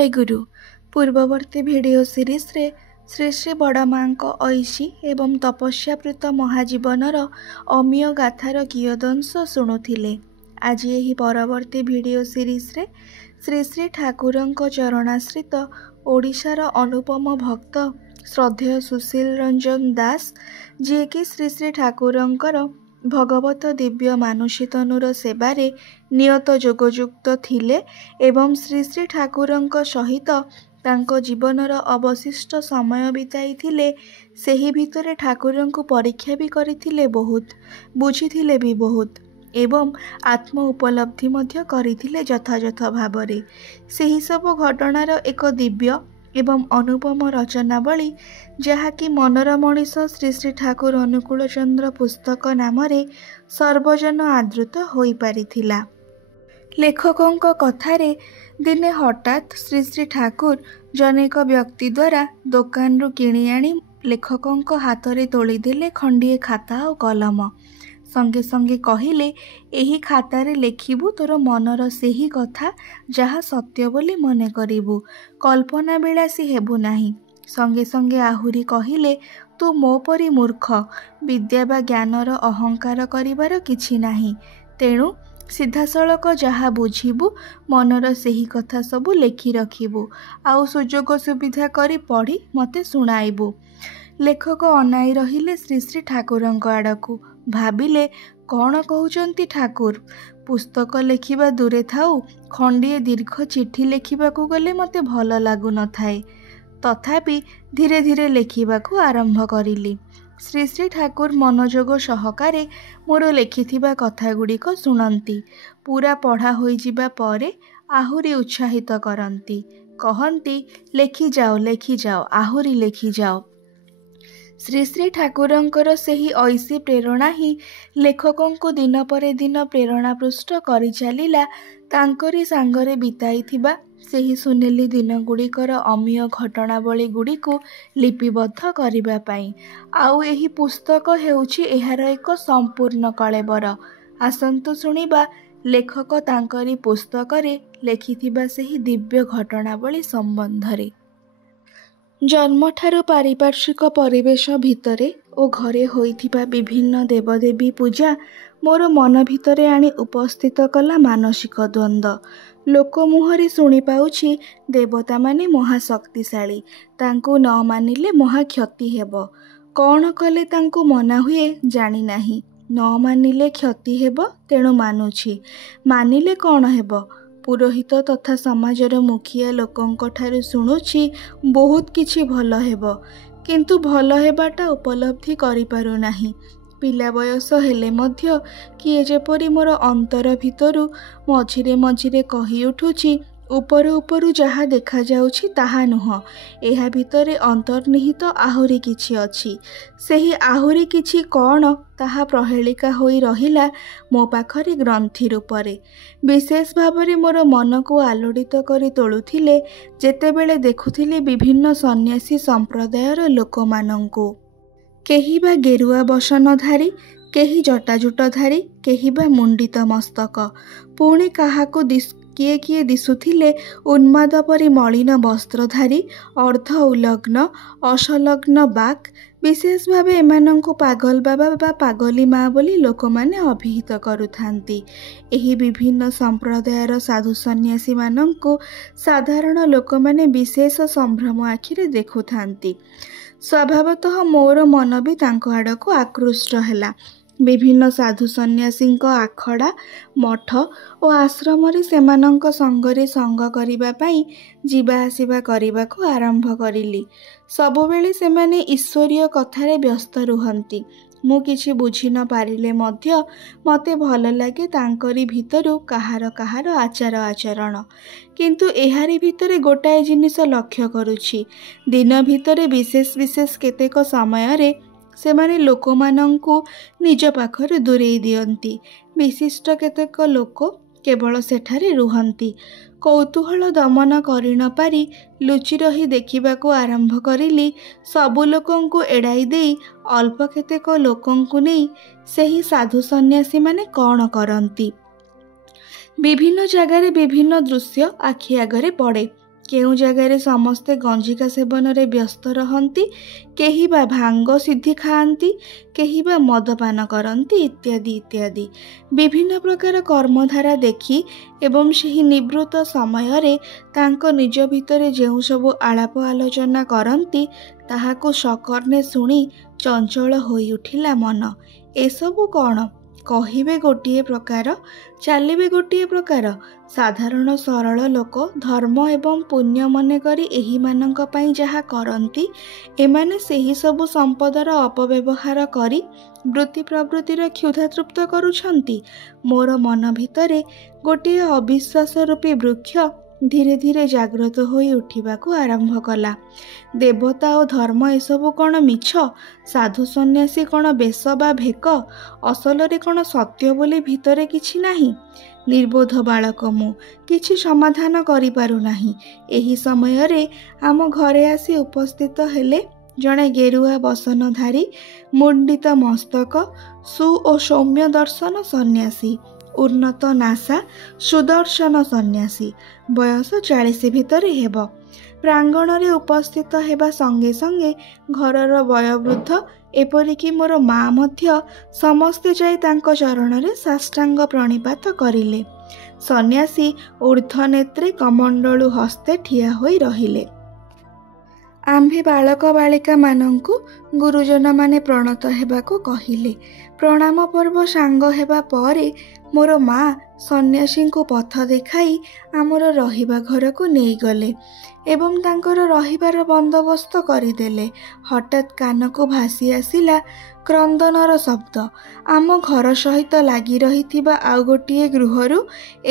जय गुरु। पूर्ववर्ती video series रे श्री श्री बड़माँ ऐशी एवं तपस्याप्रीत महाजीवनर अमीय गाथार कियदंश शुणुथिले। आज यही परवर्ती भिडियो सीरीज रे श्री श्री ठाकुरंक चरणाश्रित ओडिशार अनुपम भक्त श्रद्धेय सुशील रंजन दास जी कि श्री श्री ठाकुरंकर भगवत दिव्य मानुषी तनुर सेवारे नियत जोगयुक्त थिले एवं श्री श्री ठाकुरंक सहित तांको जीवनर अवशिष्ट समय बिताई थिले। सेही भितरे ठाकुरंकु परीक्षा भी करिथिले बहुत, बुझिथिले भी बहुत एवं आत्म उपलब्धि मध्य करिथिले यथायथ भावरे। सेही सब घटनार एक दिव्य एवं अनुपम रचनावली जहाँकि मनर मनीष श्री श्री ठाकुर अनुकूल चंद्र पुस्तक नाम सर्वजन आदृत होई पारिथिला। लेखकों कथारे दिने हठात श्री श्री ठाकुर जनेक व्यक्ति द्वारा दुकान रु किणी आनी लेखकों हाथ तोली देले खंडिए खाता और कलम। संगे संगे कहिले एही खातारे लेखिबू तोर मनर सेही कथा जहा सत्य बोली मने करिबू, कल्पना विलासी हेबू नाही। संगे संगे आहुरी कहिले तू मो परी मूर्ख, विद्या बा ज्ञानर अहंकार करिबार किछि नाही, तेणु सीधासलख जहा बुझिबू मनर सेही कथा सबू लेखि रखिबू आउ सुजोग सुविधा करी पढ़ी मते सुनाइबू। लेखक अनाई रहिले श्री श्री ठाकुरंक आड़कू। भाबिले कौन कहउचंती ठाकुर, पुस्तक लेखिबा दूरे थाउ खंडिए दीर्घ चिठी लेखिबाकू गले मते भल लागु न थाए। तथापि धीरे धीरे लेखिबाकू आरंभ करिली। श्री श्री ठाकुर मनोजोग सहकारे मोर लेखिथिबा कथा गुड़िक शुणंती। पूरा पढ़ा होई जिबा परे आहुरी उत्साहित करंती, कहंती लेखि जाओ आहुरी लेखि जाओ। श्री श्री ठाकुरंकर सेही ऐसी प्रेरणा ही लेखकों को दिन पर दिन प्रेरणा पृष्ठ करि चलिला। तांकरी सांगरे बिताइथिबा सेही सुनेली दिन गुड़िकर अमीय घटनावली गुड़िकु लिपिबद्ध करिबा पई। आउ एही पुस्तक हेउछि एहार एक संपूर्ण कलेबर। आसंतु सुनिबा लेखक तांकरी पुस्तकरे लेखिथिबा सेही दिव्य घटनावली संबंधरे। जन्मठारु पारिपार्श्विक परिवेश भितरे ओ घरे होइथिबा विभिन्न देवदेवी पूजा मोर मन भितरे आनी उपस्थित कला मानसिक द्वंद्व। लोक मुहरे शुणी पाउछि देवता माने महाशक्तिशाली, तांकु न मानिले महा क्षति हेबो। कौन कले तांकु मना हुए जानी नाही। न मानिले क्षति हेबो तेणु मानुछि, मानिले कौन हेबो। पुरोहित तथा समाजर मुखिया लोकंक ठारु शुणुछि बहुत किछि भल हेबो, किंतु भल हेबाटा उपलब्धि करि पारु नाही। पिला बयस हेले मध्य किए जेपरि मोर अंतर भितरु मझिरे मझिरे कहि उठुछि उपरु उपरु जहा देखा जाउछि ताहा नुह, एहा भितरे अंतर्निहित आहुरी किछि अछि। सेही आहुरी किछि कौन ताहा प्रहेलिका होई रहिला मो पाखरे ग्रंथि रूपरे। विशेष भावरे मोर मन को आलोड़ित करी तोलुथिले जेतेबेले देखुथिले विभिन्न सन्यासी संप्रदायर लोकमानंकु। केही बा गेरुआ बसनधारी, केही जटाजुटधारी, केही बा मुंडित मस्तक, पुणी काहाकू किए किए दिशुथिले उन्माद परि मलिन वस्त्रधारी, अर्ध उलग्न असलग्न बाक। विशेष भावे एमानंकु पागल बाबा बा पागली माँ बोली लोकमाने अभिहित करुथांती। एही विभिन्न संप्रदायर साधु सन्यासी मानंकु साधारण लोकमाने विशेष संभ्रम आखिरे देखुथांती। स्वभावतः मोर मन भी तांको आड़कू आकृष्ट हैला। विभिन्न साधु सन्यासींक आखड़ा मठ और आश्रम रे सेमानंक संगरे संग करिबा पई जीवा आसीबा करिबाकू आरंभ करिली। सबुबेले सेमाने ईश्वरीय कथारे व्यस्त रुहंती। मु किछि बुझी न पारिले मध्य मते भल लागे तांकरी भितरु काहार काहार आचार आचरण। किंतु एहारी भितरे गोटाए जिनिस लक्ष्य करुछि, दिन भितरे विशेष विशेष केतेक समय रे सेमाने लोकमानंकु निज पाखरे दूरेई दियंती। विशिष्ट केतेक लोक केवल सेठारे रुहंती। कौतूहल दमन करि न पारि लुचि रही देखिबाकू आरंभ करिली। सबु लोकंकु एड़ाई देई अल्प केतेक लोकंकु नेई सेही साधु सन्यासी माने कौन करंती। विभिन्न जगारे विभिन्न दृश्य आखि आगरे पड़े। କେଉଁ ଜାଗାରେ ସମସ୍ତେ ଗଞ୍ଜିକା ସେବନରେ ବ୍ୟସ୍ତ ରହନ୍ତି, କେହି ବା ଭାଙ୍ଗ ସିଦ୍ଧି ଖାଆନ୍ତି, କେହି ବା ମଦପାନ କରନ୍ତି ଇତ୍ୟାଦି ଇତ୍ୟାଦି। ବିଭିନ୍ନ ପ୍ରକାର କର୍ମଧାରା ଦେଖି ଏବଂ ସେହି ନିବୃତ୍ତ ସମୟରେ ତାଙ୍କ ନିଜ ଭିତରେ ଯେଉଁ ସବୁ ଆଳାପ ଆଲୋଚନା କରନ୍ତି ତାହାକୁ ସକର୍ଣ୍ଣେ ଶୁଣି ଚଞ୍ଚଳ ହୋଇ ଉଠିଲା ମନ। ଏସବୁ କ'ଣ? କହିବେ ଗୋଟିଏ ପ୍ରକାର, ଚାଲିବେ ଗୋଟିଏ ପ୍ରକାର। ସାଧାରଣ ସରଳ ଲୋକ ଧର୍ମ ଏବଂ ପୁଣ୍ୟ ମନେକରି ଏହିମାନଙ୍କ ପାଇଁ ଯାହା କରନ୍ତି, ଏମାନେ ସେହି ସବୁ ସମ୍ପଦର ଅପବ୍ୟବହାର କରି ବୃତ୍ତି ପ୍ରବୃତ୍ତିର କ୍ଷୁଧା ତୃପ୍ତ କରୁଛନ୍ତି। ମୋର ମନ ଭିତରେ ଗୋଟିଏ ଅବିଶ୍ୱାସ ରୂପୀ ବୃକ୍ଷ ଧୀରେ ଧୀରେ ଜାଗ୍ରତ ହୋଇ ଉଠିବାକୁ ଆରମ୍ଭ କଲା। ଦେବତା ଓ ଧର୍ମ ଏସବୁ କ'ଣ ମିଛ? ସାଧୁ ସନ୍ନ୍ୟାସୀ କ'ଣ ବେଶ ବା ଭେକ? ଅସଲରେ କ'ଣ ସତ୍ୟ ବୋଲି ଭିତରେ କିଛି ନାହିଁ? ନିର୍ବୋଧ ବାଳକ ମୁଁ, କିଛି ସମାଧାନ କରିପାରୁନାହିଁ। ଏହି ସମୟରେ ଆମ ଘରେ ଆସି ଉପସ୍ଥିତ ହେଲେ ଜଣେ ଗେରୁଆ ବସନଧାରୀ, ମୁଣ୍ଡିତ ମସ୍ତକ, ସୁ ଓ ସୌମ୍ୟ ଦର୍ଶନ ସନ୍ନ୍ୟାସୀ, ଉନ୍ନତ ନାସା, ସୁଦର୍ଶନ ସନ୍ନ୍ୟାସୀ। ବୟସ 40 ଭିତରେ ହେବ। ପ୍ରାଙ୍ଗଣରେ ଉପସ୍ଥିତ ହେବା ସଙ୍ଗେ ସଙ୍ଗେ ଘରର ବୟୋବୃଦ୍ଧ ଏପରିକି ମୋର ମା ମଧ୍ୟ ସମସ୍ତେ ଯାଇ ତାଙ୍କ ଚରଣରେ ସାଷ୍ଟାଙ୍ଗ ପ୍ରଣିପାତ କରିଲେ। ସନ୍ନ୍ୟାସୀ ଊର୍ଦ୍ଧ୍ୱନେତ୍ରେ କମଣ୍ଡଳୁ ହସ୍ତେ ଠିଆ ହୋଇ ରହିଲେ। ଆମ୍ଭେ ବାଳକ ବାଳିକାମାନଙ୍କୁ ଗୁରୁଜନମାନେ ପ୍ରଣତ ହେବାକୁ କହିଲେ। ପ୍ରଣାମ ପର୍ବ ସାଙ୍ଗ ହେବା ପରେ ମୋର ମା ସନ୍ନ୍ୟାସୀଙ୍କୁ ପଥ ଦେଖାଇ ଆମର ରହିବା ଘରକୁ ନେଇଗଲେ ଏବଂ ତାଙ୍କର ରହିବାର ବନ୍ଦୋବସ୍ତ କରିଦେଲେ। ହଠାତ୍ କାନକୁ ଭାସି ଆସିଲା କ୍ରନ୍ଦନର ଶବ୍ଦ। ଆମ ଘର ସହିତ ଲାଗି ରହିଥିବା ଆଉ ଗୋଟିଏ ଗୃହରୁ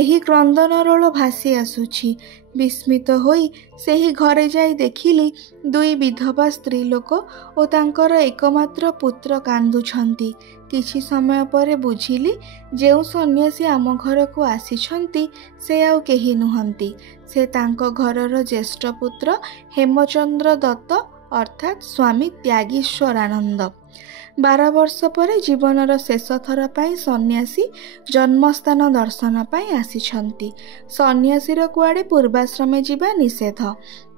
ଏହି କ୍ରନ୍ଦନରୋଳ ଭାସି ଆସୁଛି। ବିସ୍ମିତ ହୋଇ ସେହି ଘରେ ଯାଇ ଦେଖିଲି ଦୁଇ ବିଧବା ସ୍ତ୍ରୀ ଲୋକ ଓ ତାଙ୍କର ଏକମାତ୍ର ପୁତ୍ର କାନ୍ଦୁଛନ୍ତି। କିଛି ସମୟ ପରେ ବୁଝିଲି ଯେଉଁ ସନ୍ନ୍ୟାସୀ ଆମ ଘରକୁ ଆସିଛନ୍ତି ସେ ଆଉ କେହି ନୁହନ୍ତି। ସେ ତାଙ୍କ ଘରର ଜ୍ୟେଷ୍ଠ ପୁତ୍ର ହେମଚନ୍ଦ୍ର ଦତ୍ତ ଅର୍ଥାତ୍ ସ୍ୱାମୀ ତ୍ୟାଗୀଶ୍ୱରାନନ୍ଦ। 12 ବର୍ଷ ପରେ ଜୀବନର ଶେଷ ଥର ପାଇଁ ସନ୍ନ୍ୟାସୀ ଜନ୍ମସ୍ଥାନ ଦର୍ଶନ ପାଇଁ ଆସିଛନ୍ତି। ସନ୍ନ୍ୟାସୀର କୁଆଡ଼େ ପୂର୍ବାଶ୍ରମେ ଯିବା ନିଷେଧ,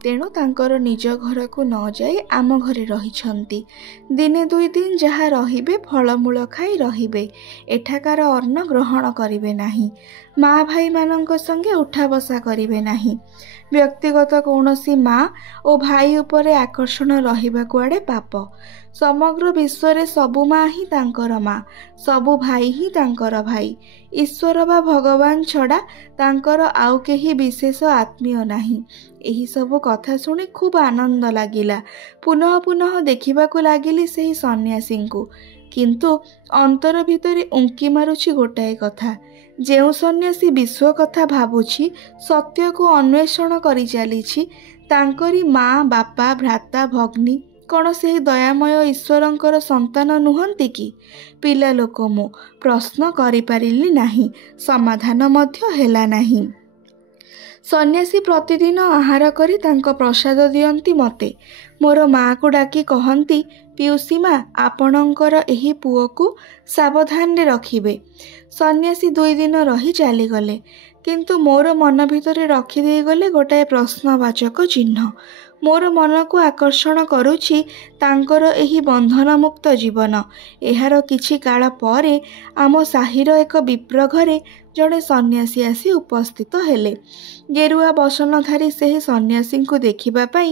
ତେଣୁ ତାଙ୍କର ନିଜ ଘରକୁ ନ ଯାଇ ଆମ ଘରେ ରହିଛନ୍ତି। ଦିନେ 2 ଦିନ ଯାହା ରହିବେ ଫଳମୂଳ ଖାଇ ରହିବେ। ଏଠାକାର ଅନ୍ନ ଗ୍ରହଣ କରିବେ ନାହିଁ। ମା ଭାଇମାନଙ୍କ ସଙ୍ଗେ ଉଠା ବସା କରିବେ ନାହିଁ। ବ୍ୟକ୍ତିଗତ କୌଣସି ମା ଓ ଭାଇ ଉପରେ ଆକର୍ଷଣ ରହିବା କୁଆଡ଼େ ପାପ। ସମଗ୍ର ବିଶ୍ୱରେ ସବୁ ମା ହିଁ ତାଙ୍କର ମା, ସବୁ ଭାଇ ହିଁ ତାଙ୍କର ଭାଇ। ଈଶ୍ୱର ବା ଭଗବାନ ଛଡ଼ା ତାଙ୍କର ଆଉ କେହି ବିଶେଷ ଆତ୍ମୀୟ ନାହିଁ। ଏହିସବୁ କଥା ଶୁଣି ଖୁବ୍ ଆନନ୍ଦ ଲାଗିଲା। ପୁନଃ ପୁନଃ ଦେଖିବାକୁ ଲାଗିଲି ସେହି ସନ୍ନ୍ୟାସୀଙ୍କୁ। କିନ୍ତୁ ଅନ୍ତର ଭିତରେ ଉଙ୍କି ମାରୁଛି ଗୋଟାଏ କଥା, ଯେଉଁ ସନ୍ନ୍ୟାସୀ ବିଶ୍ୱ କଥା ଭାବୁଛି, ସତ୍ୟକୁ ଅନ୍ୱେଷଣ କରି ଚାଲିଛି, ତାଙ୍କରି ମା ବାପା ଭ୍ରାତା ଭଗ୍ନୀ କ'ଣ ସେହି ଦୟାମୟ ଈଶ୍ୱରଙ୍କର ସନ୍ତାନ ନୁହନ୍ତି କି? ପିଲା ଲୋକ ମୁଁ, ପ୍ରଶ୍ନ କରିପାରିଲି ନାହିଁ, ସମାଧାନ ମଧ୍ୟ ହେଲା ନାହିଁ। ସନ୍ନ୍ୟାସୀ ପ୍ରତିଦିନ ଆହାର କରି ତାଙ୍କ ପ୍ରସାଦ ଦିଅନ୍ତି ମୋତେ। ମୋର ମାଆକୁ ଡାକି କହନ୍ତି, ପିଉସୀ ମା, ଆପଣଙ୍କର ଏହି ପୁଅକୁ ସାବଧାନରେ ରଖିବେ। ସନ୍ନ୍ୟାସୀ 2 ଦିନ ରହି ଚାଲିଗଲେ। କିନ୍ତୁ ମୋର ମନ ଭିତରେ ରଖିଦେଇଗଲେ ଗୋଟାଏ ପ୍ରଶ୍ନବାଚକ ଚିହ୍ନ। ମୋର ମନକୁ ଆକର୍ଷଣ କରୁଛି ତାଙ୍କର ଏହି ବନ୍ଧନମୁକ୍ତ ଜୀବନ। ଏହାର କିଛି କାଳ ପରେ ଆମ ସାହିର ଏକ ବିପ୍ର ଘରେ ଜଣେ ସନ୍ନ୍ୟାସୀ ଆସି ଉପସ୍ଥିତ ହେଲେ। ଗେରୁଆ ବସନଧାରୀ ସେହି ସନ୍ନ୍ୟାସୀଙ୍କୁ ଦେଖିବା ପାଇଁ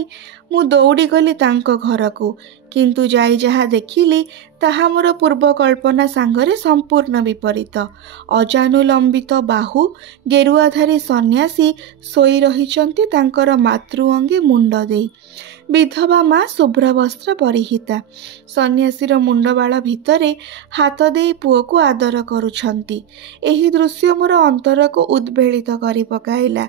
ମୁଁ ଦୌଡ଼ିଗଲି ତାଙ୍କ ଘରକୁ। କିନ୍ତୁ ଯାଇ ଯାହା ଦେଖିଲି ତାହା ମୋର ପୂର୍ବ କଳ୍ପନା ସାଙ୍ଗରେ ସମ୍ପୂର୍ଣ୍ଣ ବିପରୀତ। ଅଜାନୁଲମ୍ବିତ ବାହୁ ଗେରୁଆଧାରୀ ସନ୍ନ୍ୟାସୀ ଶୋଇ ରହିଛନ୍ତି ତାଙ୍କର ମାତୃ ଅଙ୍ଗେ ମୁଣ୍ଡ ଦେଇ। ବିଧବା ମା ଶୁଭ୍ର ବସ୍ତ୍ର ପରିହିତା ସନ୍ନ୍ୟାସୀର ମୁଣ୍ଡବାଳ ଭିତରେ ହାତ ଦେଇ ପୁଅକୁ ଆଦର କରୁଛନ୍ତି। ଏହି ଦୃଶ୍ୟ ମୋର ଅନ୍ତରକୁ ଉଦ୍ବେଳିତ କରି ପକାଇଲା।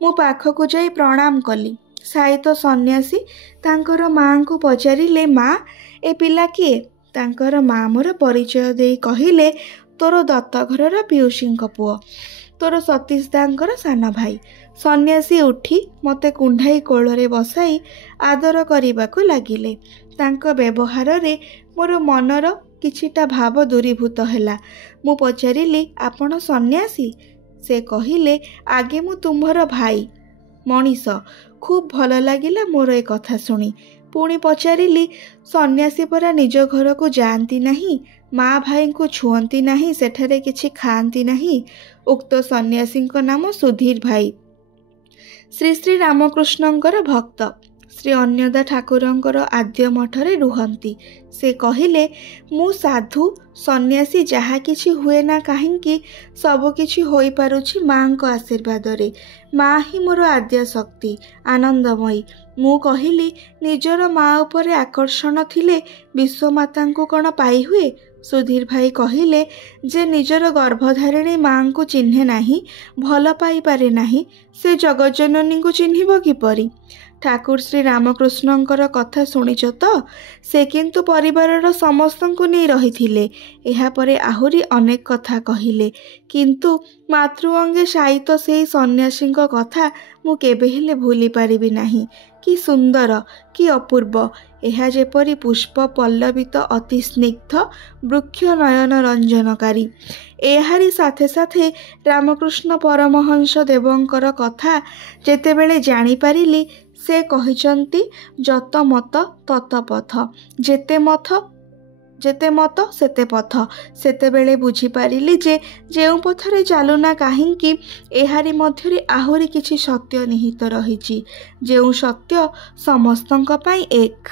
ମୁଁ ପାଖକୁ ଯାଇ ପ୍ରଣାମ କଲି। ସାଇତ ସନ୍ନ୍ୟାସୀ ତାଙ୍କର ମାଆଙ୍କୁ ପଚାରିଲେ, ମା, ଏ ପିଲା କିଏ? ତାଙ୍କର ମା ମୋର ପରିଚୟ ଦେଇ କହିଲେ, ତୋର ଦତ୍ତଘରର ପିଉସୀଙ୍କ ପୁଅ, ତୋର ସତୀଶ ଦାଙ୍କର ସାନ ଭାଇ। ସନ୍ନ୍ୟାସୀ ଉଠି ମୋତେ କୁଣ୍ଢାଇ କୋଳରେ ବସାଇ ଆଦର କରିବାକୁ ଲାଗିଲେ। ତାଙ୍କ ବ୍ୟବହାରରେ ମୋର ମନର କିଛିଟା ଭାବ ଦୂରୀଭୂତ ହେଲା। ମୁଁ ପଚାରିଲି, ଆପଣ ସନ୍ନ୍ୟାସୀ? ସେ କହିଲେ, ଆଗେ ମୁଁ ତୁମ୍ଭର ଭାଇ। ମଣିଷ खूब भल लगिला मोर ए कथा शुणी। पुणी पचारिली, सन्यासी परा निज घर को जाती नहीं, माँ भाई को छुअंती नहीं, सेठारे किछि खाआंती नहीं। उक्त सन्यासी नाम सुधीर भाई, श्री श्री रामकृष्णंकर भक्त, श्री अन्नदा ठाकुरंकर आद्य मठरे रुहंती। से कहिले, मु साधु सन्यासी जहा किछि हुए ना काहींकी सबु किछि होई पारुछि माँ को आशीर्वाद रे। माँ ही मोर आद्य शक्ति, आनंदमयी। मु कहिली, निजर माँ उपरे आकर्षण थिले विश्वमाता को कण पाई हुए? सुधीर भाई कहिले, जे निजर गर्भधारिणी माँ को चिन्हे नाही, भल पाई पारे नाही, से जगज्जननी को चिन्हिब किपरि? ठाकुर श्री रामकृष्णंकर कथा शुणिच तो? से किंतु परिवारर समस्तंकु नहीं रहिथिले। एहा परे आहुरी अनेक कथा कहिले, किंतु मातृ अंगे शायित सेई सन्यासींक कथा मु केबे हेले भूली पारिबि नाही। कि सुंदर, कि अपूर्व! एहा जेपरि पुष्प पल्लवित अति स्निग्ध वृक्ष नयन रंजनकारी। एहारी साथे साथे रामकृष्ण परमहंस देवंकर कथा जेतेबेले जानी पारिली, से कहिचंती, जत मत तत पथ, जेते मत सेते पथ। सेतेबेले बुझिपारिली जे जेउ पथरे चालुना काहींकी एहारी मध्यरे आहुरी किछि सत्य निहित रहिछि, जेउ सत्य समस्तंक पई एक।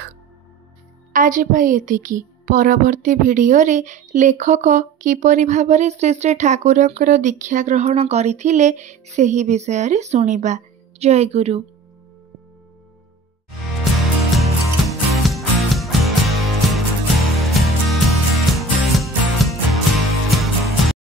आज पाई एतिकी। परवर्ती भिडियो रे लेखक किपरि भाबरे श्री श्री ठाकुरंकर दीक्षा ग्रहण करिथिले सेही विषय रे सुनिबा। जय गुरु।